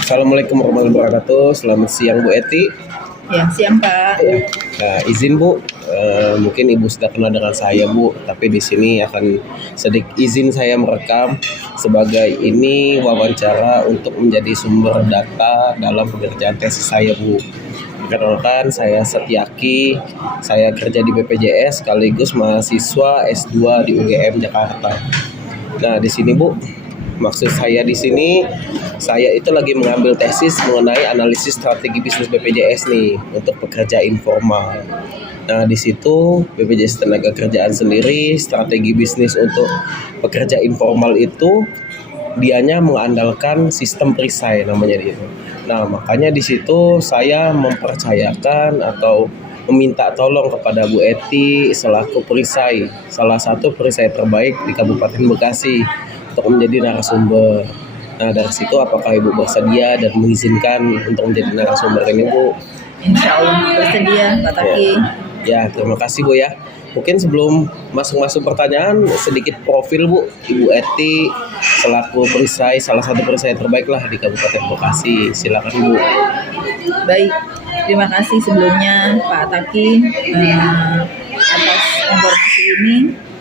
Assalamualaikum warahmatullahi wabarakatuh. Selamat siang Bu Eti. Ya, siang Pak. Ya. Nah, izin Bu, mungkin Ibu sudah kenal dengan saya Bu, tapi di sini akan sedikit izin saya merekam sebagai ini wawancara untuk menjadi sumber data dalam pekerjaan tesis saya Bu. Perkenalkan, saya Setyaki, saya kerja di BPJS sekaligus mahasiswa S2 di UGM Jakarta. Nah, di sini Bu, maksud saya di sini, saya itu lagi mengambil tesis mengenai analisis strategi bisnis BPJS nih untuk pekerja informal. Nah, di situ BPJS Tenagakerjaan sendiri strategi bisnis untuk pekerja informal itu dianya mengandalkan sistem perisai namanya itu. Nah, makanya di situ saya mempercayakan atau meminta tolong kepada Bu Eti selaku perisai, salah satu perisai terbaik di Kabupaten Bekasi untuk menjadi narasumber. Nah, dari situ apakah Ibu bersedia dan mengizinkan untuk menjadi narasumber ini Bu? Insya Allah bersedia Pak Taki. Ya, terima kasih Bu ya. Mungkin sebelum masuk pertanyaan, sedikit profil Bu, Ibu Eti selaku perisai, salah satu perisai terbaik lah di Kabupaten Bekasi. Silakan Bu. Baik, terima kasih sebelumnya Pak Taki atas informasi ini.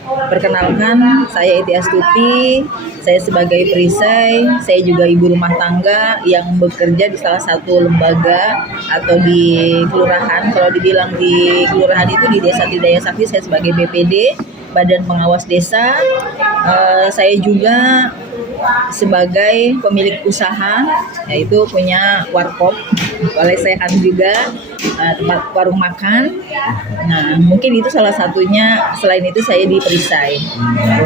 Perkenalkan, saya Eti Astuti, saya sebagai perisai, saya juga ibu rumah tangga yang bekerja di salah satu lembaga atau di kelurahan. Kalau dibilang di kelurahan itu di Desa Tridaya Sakti, saya sebagai BPD, Badan Pengawas Desa. Saya juga sebagai pemilik usaha, yaitu punya warkop, oleh sehan juga, tempat warung makan. Nah, mungkin itu salah satunya. Selain itu saya di perisai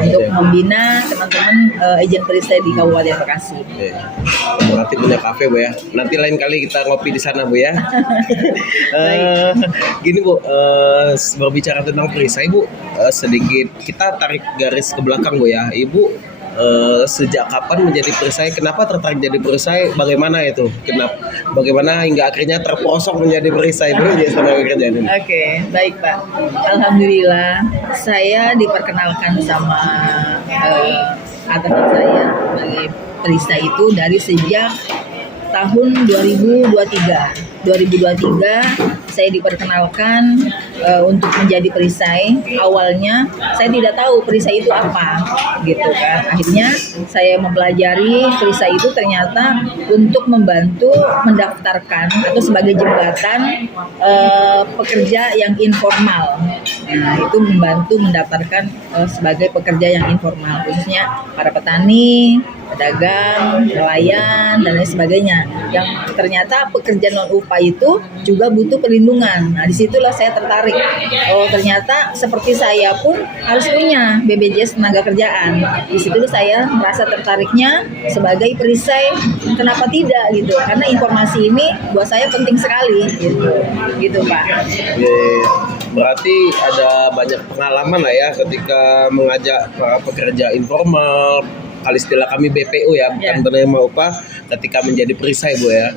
untuk membina teman-teman agen perisai di Kabupaten Bekasi. Berarti punya kafe Bu ya. Nanti lain kali kita ngopi di sana Bu ya. Gini Bu, berbicara tentang perisai Bu, sedikit kita tarik garis ke belakang Bu ya. Ibu sejak kapan menjadi perisai? Kenapa tertarik jadi perisai? Bagaimana itu? Bagaimana hingga akhirnya terperosok menjadi perisai dulu jadi tenaga kerja ini? Oke, baik Pak. Alhamdulillah, saya diperkenalkan sama atasan saya sebagai perisai itu dari sejak tahun 2023 saya diperkenalkan untuk menjadi perisai. Awalnya saya tidak tahu perisai itu apa, gitu kan. Akhirnya saya mempelajari perisai itu ternyata untuk membantu mendaftarkan atau sebagai jembatan pekerja yang informal. Nah, itu membantu mendaftarkan sebagai pekerja yang informal, khususnya para petani, pedagang, nelayan, dan lain sebagainya. Yang ternyata pekerja non upah itu juga butuh perlindungan. Nah, disitulah saya tertarik. Oh, ternyata seperti saya pun harus punya BPJS Tenagakerjaan. Disitulah saya merasa tertariknya sebagai perisai. Kenapa tidak gitu? Karena informasi ini buat saya penting sekali gitu Pak. Berarti ada banyak pengalaman lah ya ketika mengajak para pekerja informal, kalau istilah kami BPU ya, bukan penerima upah, ketika menjadi perisai Bu ya.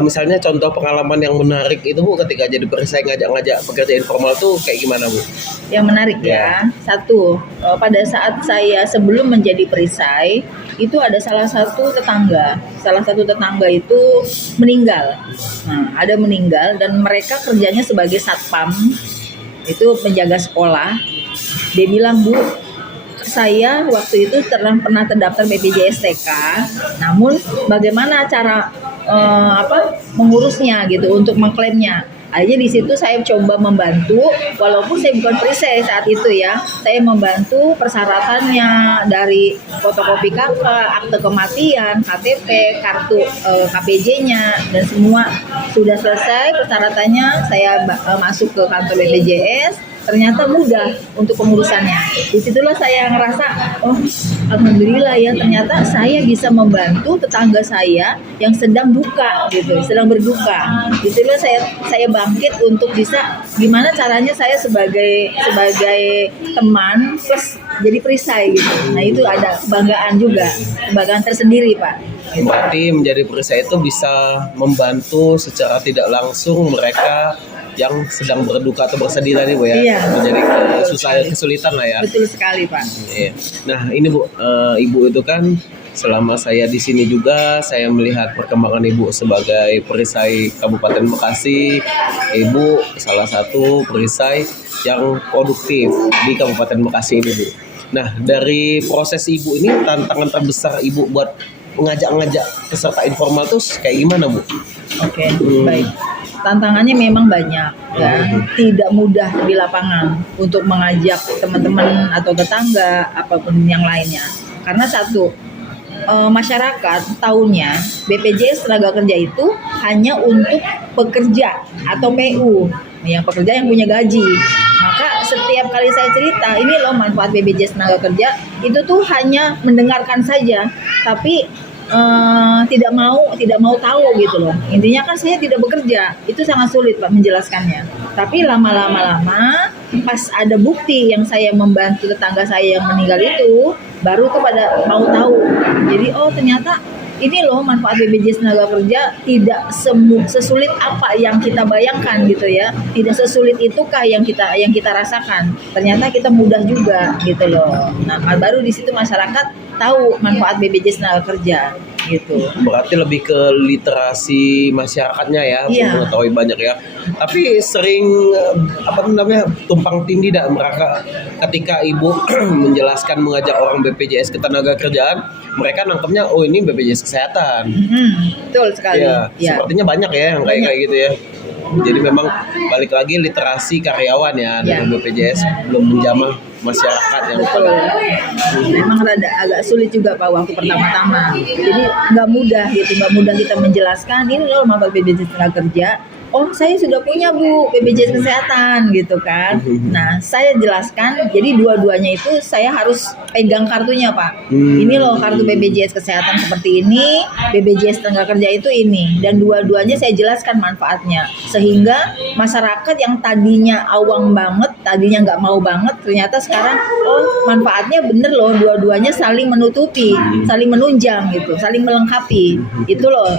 Misalnya contoh pengalaman yang menarik itu Bu, ketika jadi perisai ngajak-ngajak pekerja informal tuh kayak gimana Bu? Yang menarik ya. Satu, pada saat saya sebelum menjadi perisai itu ada salah satu tetangga itu meninggal. Nah, ada meninggal dan mereka kerjanya sebagai satpam, itu penjaga sekolah. Dia bilang, Bu, saya waktu itu pernah terdaftar BPJS TK, namun bagaimana cara mengurusnya gitu untuk mengklaimnya. Akhirnya di situ saya coba membantu, walaupun saya bukan perisai saat itu ya. Saya membantu persyaratannya dari fotokopi KK, akte kematian, KTP, kartu KPJ-nya, dan semua sudah selesai persyaratannya. Saya masuk ke kantor BPJS. Ternyata mudah untuk pengurusannya. Disitulah saya ngerasa, oh alhamdulillah ya, ternyata saya bisa membantu tetangga saya yang sedang duka gitu, sedang berduka. Disitulah saya bangkit untuk bisa gimana caranya saya sebagai teman plus jadi perisai gitu. Nah, itu ada kebanggaan juga, kebanggaan tersendiri Pak. Berarti menjadi perisai itu bisa membantu secara tidak langsung mereka yang sedang berduka atau bersedih tadi Bu ya. Iya. Menjadi Sekali. kesulitan lah ya. Betul sekali Pak. Iya. Nah ini Bu, Ibu itu kan selama saya di sini juga saya melihat perkembangan Ibu sebagai perisai Kabupaten Bekasi. Ibu salah satu perisai yang produktif di Kabupaten Bekasi ini Bu. Nah dari proses Ibu ini tantangan terbesar Ibu buat mengajak-ngajak peserta informal tuh kayak gimana Bu? Oke, baik. Tantangannya memang banyak ya, tidak mudah di lapangan untuk mengajak teman-teman atau tetangga apapun yang lainnya. Karena satu, masyarakat tahunya BPJS Tenaga Kerja itu hanya untuk pekerja atau PU, yang pekerja yang punya gaji. Maka setiap kali saya cerita, ini loh manfaat BPJS Tenaga Kerja, itu tuh hanya mendengarkan saja, tapi tidak mau tahu gitu loh. Intinya kan saya tidak bekerja, itu sangat sulit Pak menjelaskannya. Tapi lama pas ada bukti yang saya membantu tetangga saya yang meninggal itu, baru tuh pada mau tahu. Jadi oh ternyata ini loh manfaat BPJS Tenaga Kerja, tidak sesulit apa yang kita bayangkan gitu ya. Tidak sesulit itukah yang kita rasakan. Ternyata kita mudah juga gitu loh. Nah, baru di situ masyarakat tahu manfaat BPJS Tenaga Kerja gitu. Berarti lebih ke literasi masyarakatnya ya, Iya. mengetahui banyak ya. Tapi sering tumpang tindih dak mereka ketika Ibu menjelaskan mengajak orang BPJS ke tenaga kerjaan, mereka nangkepnya oh ini BPJS kesehatan. Betul sekali. Ya, Ya. sepertinya banyak ya yang kayak gitu ya. Jadi memang balik lagi literasi karyawan ya dengan BPJS belum menjamah masyarakat yang Betul. Memang agak sulit juga Pak waktu pertama-tama. Jadi nggak mudah kita menjelaskan ini loh manfaat BPJS Tenaga Kerja. Oh saya sudah punya Bu BPJS Kesehatan gitu kan. Nah saya jelaskan, jadi dua-duanya itu saya harus pegang kartunya Pak. Ini loh kartu BPJS Kesehatan seperti ini, BPJS Tenaga Kerja itu ini, dan dua-duanya saya jelaskan manfaatnya, sehingga masyarakat yang tadinya awam banget, tadinya nggak mau banget, ternyata sekarang oh manfaatnya bener loh, dua-duanya saling menutupi, saling menunjang gitu, saling melengkapi. Itu loh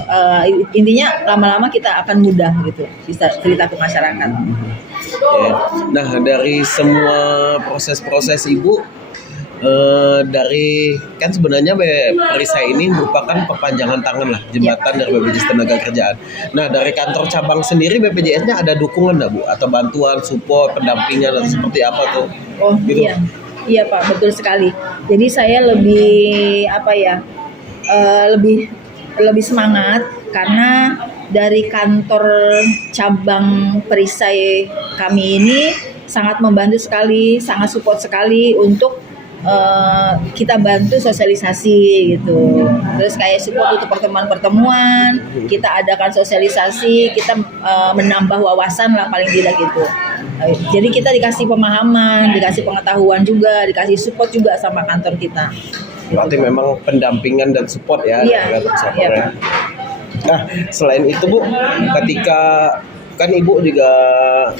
intinya lama-lama kita akan mudah gitu bisa cerita ke masyarakat. Ya. Nah dari semua proses-proses Ibu dari kan sebenarnya perisai ini merupakan perpanjangan tangan lah jembatan dari BPJS Tenaga Kerjaan. Nah dari kantor cabang sendiri BPJS-nya ada dukungan nggak Bu atau bantuan, support, pendampingan atau seperti apa tuh? Oh gitu. Iya Pak, betul sekali. Jadi saya lebih lebih semangat karena dari kantor cabang perisai kami ini sangat membantu sekali, sangat support sekali untuk kita bantu sosialisasi gitu. Terus kayak support untuk pertemuan-pertemuan, kita adakan sosialisasi, kita menambah wawasan lah paling tidak gitu. Jadi kita dikasih pemahaman, dikasih pengetahuan juga, dikasih support juga sama kantor kita. Berarti memang pendampingan dan support ya. Iya. Iya. Nah, selain itu Bu, ketika kan Ibu juga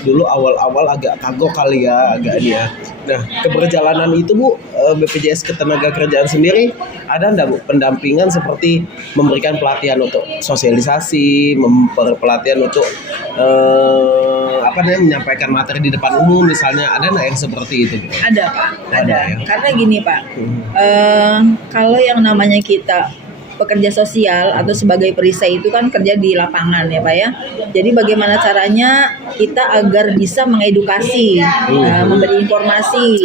dulu awal-awal agak kagok kali ya, agak ini ya. Nah, keberjalanan itu Bu, BPJS Ketenagakerjaan sendiri ada enggak Bu pendampingan seperti memberikan pelatihan untuk sosialisasi, pelatihan untuk menyampaikan materi di depan umum misalnya, ada enggak yang seperti itu Bu? Ada Pak, ada. Ya? Karena gini Pak, kalau yang namanya kita pekerja sosial atau sebagai perisai itu kan kerja di lapangan ya Pak ya. Jadi bagaimana caranya kita agar bisa mengedukasi, memberi informasi.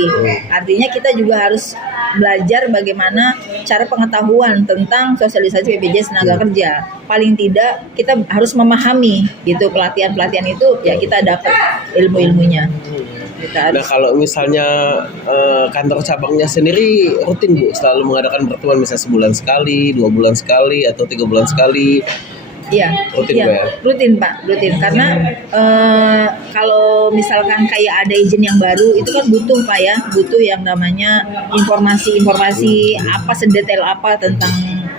Artinya kita juga harus belajar bagaimana cara pengetahuan tentang sosialisasi BPJS Tenaga Kerja. Paling tidak kita harus memahami gitu, pelatihan-pelatihan itu ya kita dapat ilmu-ilmunya. Nah kalau misalnya kantor cabangnya sendiri rutin Bu selalu mengadakan pertemuan misalnya sebulan sekali, 2 bulan sekali atau 3 bulan sekali? Iya, rutin iya, ya? rutin Pak, rutin karena kalau misalkan kayak ada izin yang baru itu kan butuh Pak ya, butuh yang namanya informasi apa sedetail apa tentang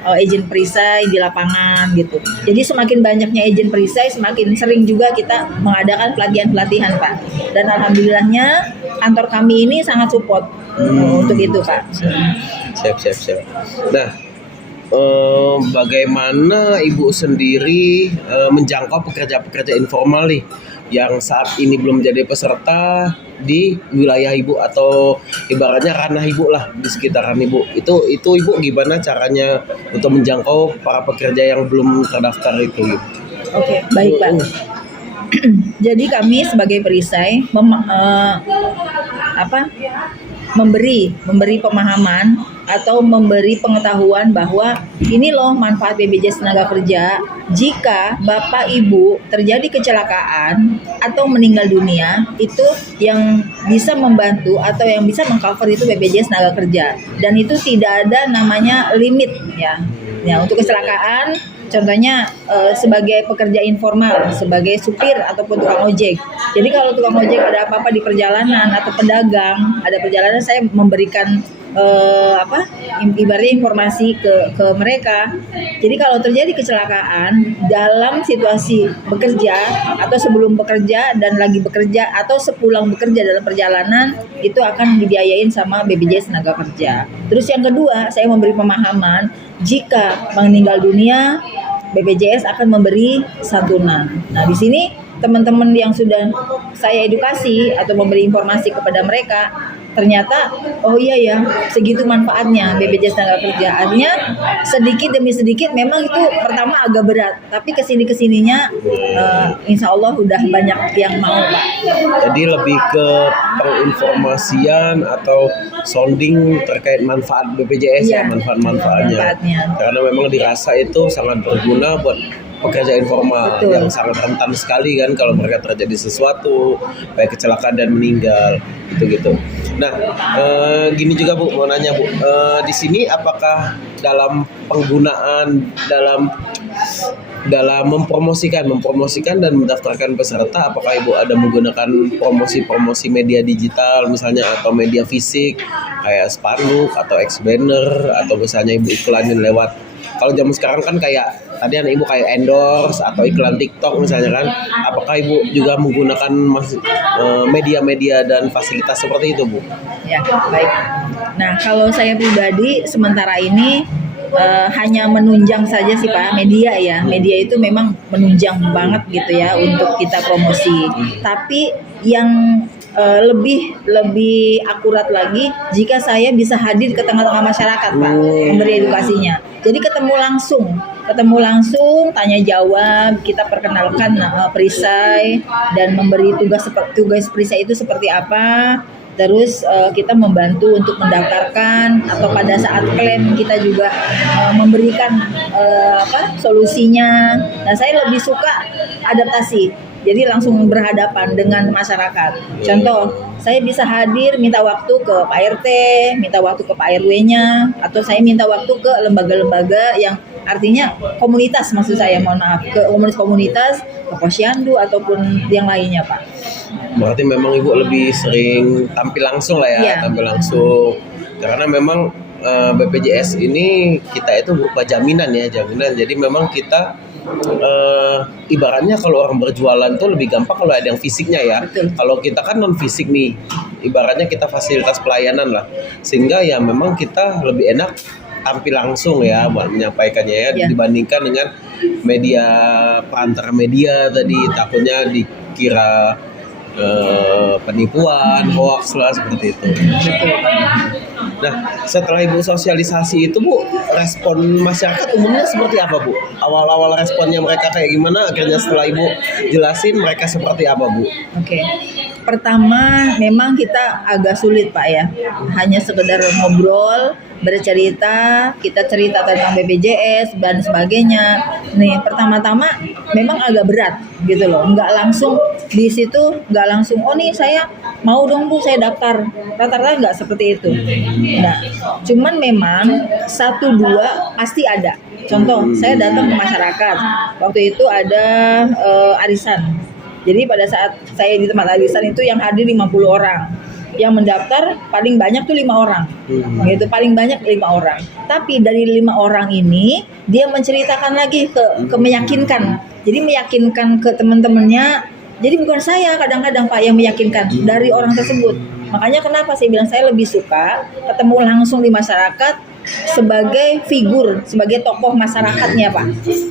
agent perisai di lapangan gitu. Jadi semakin banyaknya agent perisai, semakin sering juga kita mengadakan pelatihan-pelatihan Pak. Dan alhamdulillahnya kantor kami ini sangat support untuk itu Pak. Siap. Nah, bagaimana Ibu sendiri menjangkau pekerja-pekerja informal nih yang saat ini belum jadi peserta di wilayah Ibu atau ibaratnya ranah Ibu lah di sekitaran Ibu. Itu Ibu gimana caranya untuk menjangkau para pekerja yang belum terdaftar itu? Gitu? Oke, baik Pak. Jadi kami sebagai perisai memberi pemahaman atau memberi pengetahuan bahwa ini loh manfaat BPJS Tenaga Kerja jika Bapak Ibu terjadi kecelakaan atau meninggal dunia, itu yang bisa membantu atau yang bisa mengcover itu BPJS Tenaga Kerja, dan itu tidak ada namanya limit ya. Ya, untuk kecelakaan contohnya sebagai pekerja informal, sebagai supir ataupun tukang ojek. Jadi kalau tukang ojek ada apa-apa di perjalanan atau pedagang ada perjalanan, saya memberikan ibaratnya informasi ke mereka. Jadi kalau terjadi kecelakaan dalam situasi bekerja atau sebelum bekerja dan lagi bekerja atau sepulang bekerja dalam perjalanan, itu akan dibiayain sama BPJS Tenaga Kerja. Terus yang kedua, saya memberi pemahaman jika meninggal dunia BPJS akan memberi santunan. Nah, di sini teman-teman yang sudah saya edukasi atau memberi informasi kepada mereka, ternyata oh iya ya, segitu manfaatnya BPJS Tenaga Kerja. Artinya sedikit demi sedikit memang itu pertama agak berat, tapi kesininya insya Allah udah banyak yang mau Pak. Jadi lebih ke penginformasian atau sounding terkait manfaat BPJS ya, manfaatnya. Karena memang dirasa itu sangat berguna buat pekerja informal. Betul. Yang sangat rentan sekali kan kalau mereka terjadi sesuatu baik kecelakaan dan meninggal gitu. Nah, gini juga Bu, mau nanya Bu, di sini apakah dalam penggunaan dalam mempromosikan dan mendaftarkan peserta, apakah Ibu ada menggunakan promosi media digital misalnya atau media fisik kayak spanduk atau X-banner, atau misalnya Ibu iklanin lewat, kalau zaman sekarang kan kayak tadi anak Ibu kayak endorse atau iklan TikTok misalnya kan, apakah Ibu juga menggunakan media-media dan fasilitas seperti itu Bu? Ya, baik. Nah, kalau saya pribadi sementara ini hanya menunjang saja sih Pak, media ya. Media itu memang menunjang banget gitu ya untuk kita promosi. Tapi yang lebih akurat lagi jika saya bisa hadir ke tengah-tengah masyarakat Pak, memberi edukasinya. Jadi ketemu langsung, tanya jawab, kita perkenalkan perisai dan memberi tugas perisai itu seperti apa. Terus kita membantu untuk mendaftarkan, atau pada saat klaim kita juga memberikan solusinya. Nah, saya lebih suka adaptasi, jadi langsung berhadapan dengan masyarakat. Contoh, saya bisa hadir minta waktu ke Pak RT, minta waktu ke Pak RW-nya, atau saya minta waktu ke lembaga-lembaga yang artinya komunitas, maksud saya, mohon maaf, ke komunitas, ke posyandu ataupun yang lainnya Pak. Berarti memang Ibu lebih sering tampil langsung lah ya, tampil langsung. Karena memang BPJS ini kita itu berupa jaminan. Jadi memang kita ibaratnya kalau orang berjualan tuh lebih gampang kalau ada yang fisiknya ya. Betul. Kalau kita kan non fisik nih, ibaratnya kita fasilitas pelayanan lah, sehingga ya memang kita lebih enak tampil langsung ya buat menyampaikannya ya, dibandingkan dengan media perantara media tadi, takutnya dikira penipuan, hoax lah seperti itu. Nah, setelah Ibu sosialisasi itu Bu, respon masyarakat umumnya seperti apa Bu? Awal-awal responnya mereka kayak gimana? Akhirnya setelah Ibu jelasin mereka seperti apa Bu? Oke. Pertama memang kita agak sulit Pak ya, hanya sekedar ngobrol, bercerita, kita cerita tentang BPJS dan sebagainya. Nih, pertama-tama memang agak berat gitu loh, nggak langsung di situ, nggak langsung oh nih saya mau dong Bu, saya daftar. Rata-rata nggak seperti itu. Nah, cuman memang 1-2 pasti ada. Contoh, saya datang ke masyarakat, waktu itu ada arisan. Jadi pada saat saya di tempat arisan itu yang hadir 50 orang. Yang mendaftar paling banyak tuh 5 orang. Gitu, paling banyak 5 orang. Tapi dari 5 orang ini dia menceritakan lagi ke meyakinkan. Jadi meyakinkan ke teman-temannya. Jadi bukan saya kadang-kadang Pak yang meyakinkan, dari orang tersebut. Makanya kenapa saya bilang saya lebih suka ketemu langsung di masyarakat, sebagai figur, sebagai tokoh masyarakatnya Pak.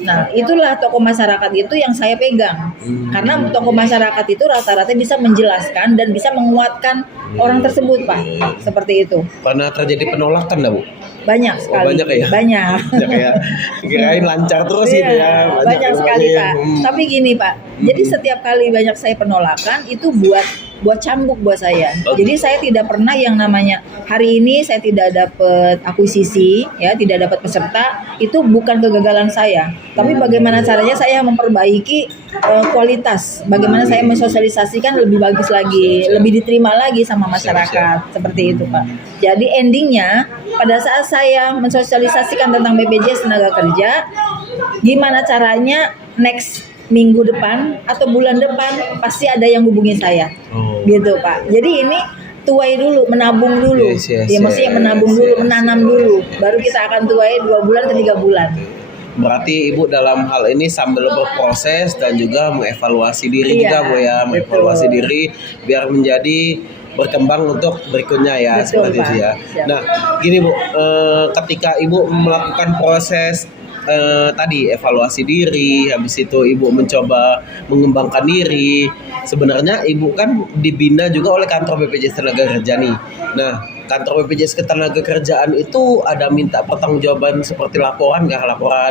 Nah itulah tokoh masyarakat itu yang saya pegang, karena tokoh masyarakat itu rata-rata bisa menjelaskan dan bisa menguatkan orang tersebut Pak, seperti itu. Pernah terjadi penolakan dah Bu? Banyak sekali. banyak ya? Banyak. Banyak ya. Kirain lancar terus gitu ya. Banyak sekali ya. Pak. Tapi gini Pak, jadi setiap kali banyak saya penolakan itu buat cambuk buat saya. Oh. Jadi saya tidak pernah yang namanya hari ini saya tidak dapat akuisisi, ya tidak dapat peserta, itu bukan kegagalan saya. Tapi bagaimana caranya saya memperbaiki kualitas, bagaimana saya mensosialisasikan lebih bagus lagi, lebih diterima lagi sama masyarakat, seperti itu Pak. Jadi endingnya pada saat saya mensosialisasikan tentang BPJS Tenaga Kerja, gimana caranya next minggu depan atau bulan depan pasti ada yang hubungi saya, gitu Pak. Jadi ini tuai dulu, menabung dulu, maksudnya menabung dulu, menanam dulu, baru kita akan tuai 2 bulan ke 3 bulan. Berarti Ibu dalam hal ini sambil berproses dan juga mengevaluasi diri juga Bu ya, mengevaluasi diri biar menjadi berkembang untuk berikutnya ya. Betul, seperti Pak. itu ya. Siap. Nah, gini Bu, ketika Ibu melakukan proses tadi evaluasi diri, habis itu Ibu mencoba mengembangkan diri. Sebenarnya Ibu kan dibina juga oleh kantor BPJS Tenaga Kerja nih. Nah, kantor BPJS Ketenagakerjaan itu ada minta pertanggungjawaban seperti laporan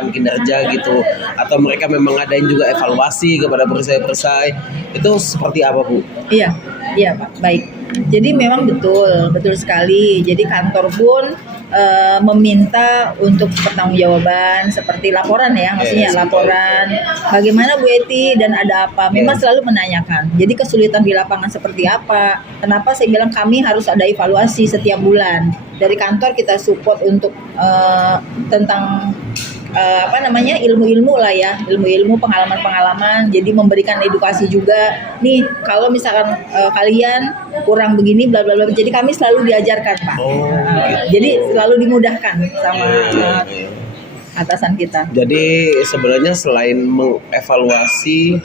kinerja gitu, atau mereka memang adain juga evaluasi kepada perisai-perisai, itu seperti apa Bu? Iya Pak, baik. Jadi memang betul sekali. Jadi kantor pun meminta untuk pertanggungjawaban seperti laporan ya, maksudnya laporan bagaimana Bu Eti dan ada apa. Memang selalu menanyakan. Jadi kesulitan di lapangan seperti apa? Kenapa saya bilang kami harus ada evaluasi setiap bulan. Dari kantor kita support untuk tentang ilmu-ilmu lah ya, ilmu-ilmu pengalaman-pengalaman, jadi memberikan edukasi juga nih kalau misalkan kalian kurang begini bla bla bla, jadi kami selalu diajarkan Pak. Jadi selalu dimudahkan sama atasan kita. Jadi sebenarnya selain mengevaluasi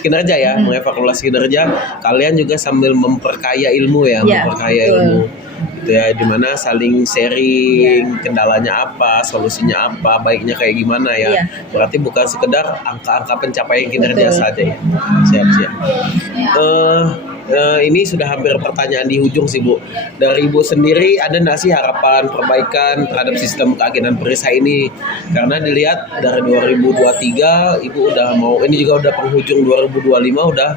kinerja ya, mengevaluasi kinerja, kalian juga sambil memperkaya ilmu ya, memperkaya ilmu. Gitu ya, dimana saling sharing kendalanya apa, solusinya apa, baiknya kayak gimana ya. Berarti bukan sekedar angka-angka pencapaian kinerja saja ya. Siap. Ini sudah hampir pertanyaan di ujung sih Bu. Dari Ibu sendiri ada nggak sih harapan perbaikan terhadap sistem keagenan perisai ini? Karena dilihat dari 2023 Ibu udah ini juga udah penghujung 2025, udah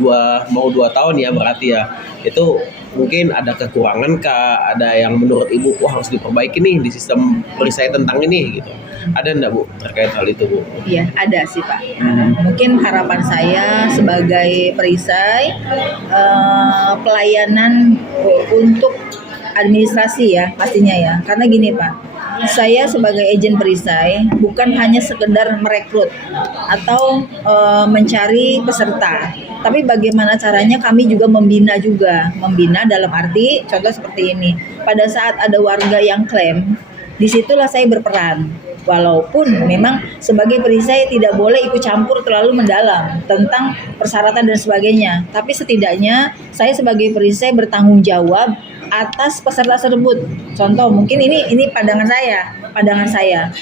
2 tahun ya berarti ya. Itu mungkin ada kekurangan kah? Ada yang menurut Ibu harus diperbaiki nih di sistem perisai tentang ini gitu. Ada enggak Bu terkait hal itu Bu? Iya, ada sih Pak. Mungkin harapan saya sebagai perisai pelayanan untuk administrasi ya pastinya ya. Karena gini Pak, saya sebagai agen perisai bukan hanya sekedar merekrut atau mencari peserta, tapi bagaimana caranya kami juga membina dalam arti contoh seperti ini. Pada saat ada warga yang klaim, disitulah saya berperan. Walaupun memang sebagai perisai tidak boleh ikut campur terlalu mendalam tentang persyaratan dan sebagainya, tapi setidaknya saya sebagai perisai bertanggung jawab atas peserta tersebut. Contoh mungkin ini pandangan saya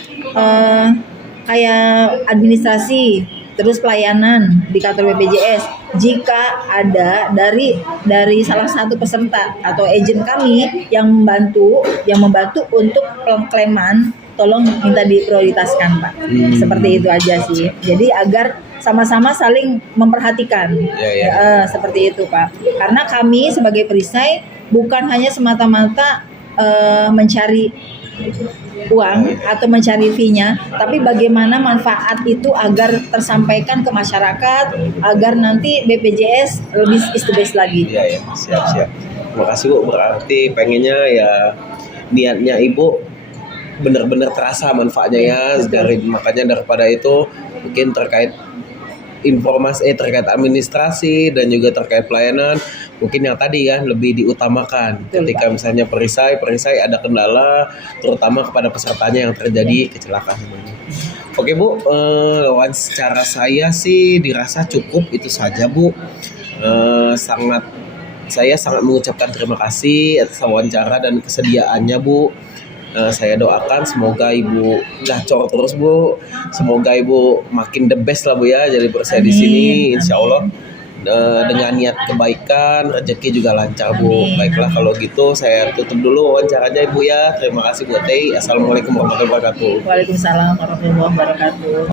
kayak administrasi, terus pelayanan di kantor BPJS. Jika ada dari salah satu peserta atau agen kami yang membantu untuk pengklaiman, tolong minta diprioritaskan Pak. Seperti itu aja sih. Jadi agar sama-sama saling memperhatikan. Seperti itu Pak. Karena kami sebagai perisai bukan hanya semata-mata mencari uang atau mencari fee-nya, tapi bagaimana manfaat itu agar tersampaikan ke masyarakat, agar nanti BPJS lebih is the best lagi. Iya, siap. Terima kasih Bu. Berarti pengennya ya niatnya Ibu benar-benar terasa manfaatnya ya. Makanya daripada itu mungkin terkait informasi terkait administrasi dan juga terkait pelayanan, mungkin yang tadi ya lebih diutamakan. Ketika misalnya perisai ada kendala, terutama kepada pesertanya yang terjadi kecelakaan. Oke Bu, wawancara saya sih dirasa cukup itu saja Bu. Saya sangat mengucapkan terima kasih atas wawancara dan kesediaannya Bu. Saya doakan semoga Ibu gacor terus Bu, semoga Ibu makin the best lah Bu ya jadi saya di sini, Amin. insya Allah dengan niat kebaikan rezeki juga lancar Bu. Amin. Baiklah kalau gitu saya tutup dulu wawancaranya Ibu ya. Terima kasih Bu Teh. Assalamualaikum warahmatullahi wabarakatuh. Waalaikumsalam warahmatullahi wabarakatuh.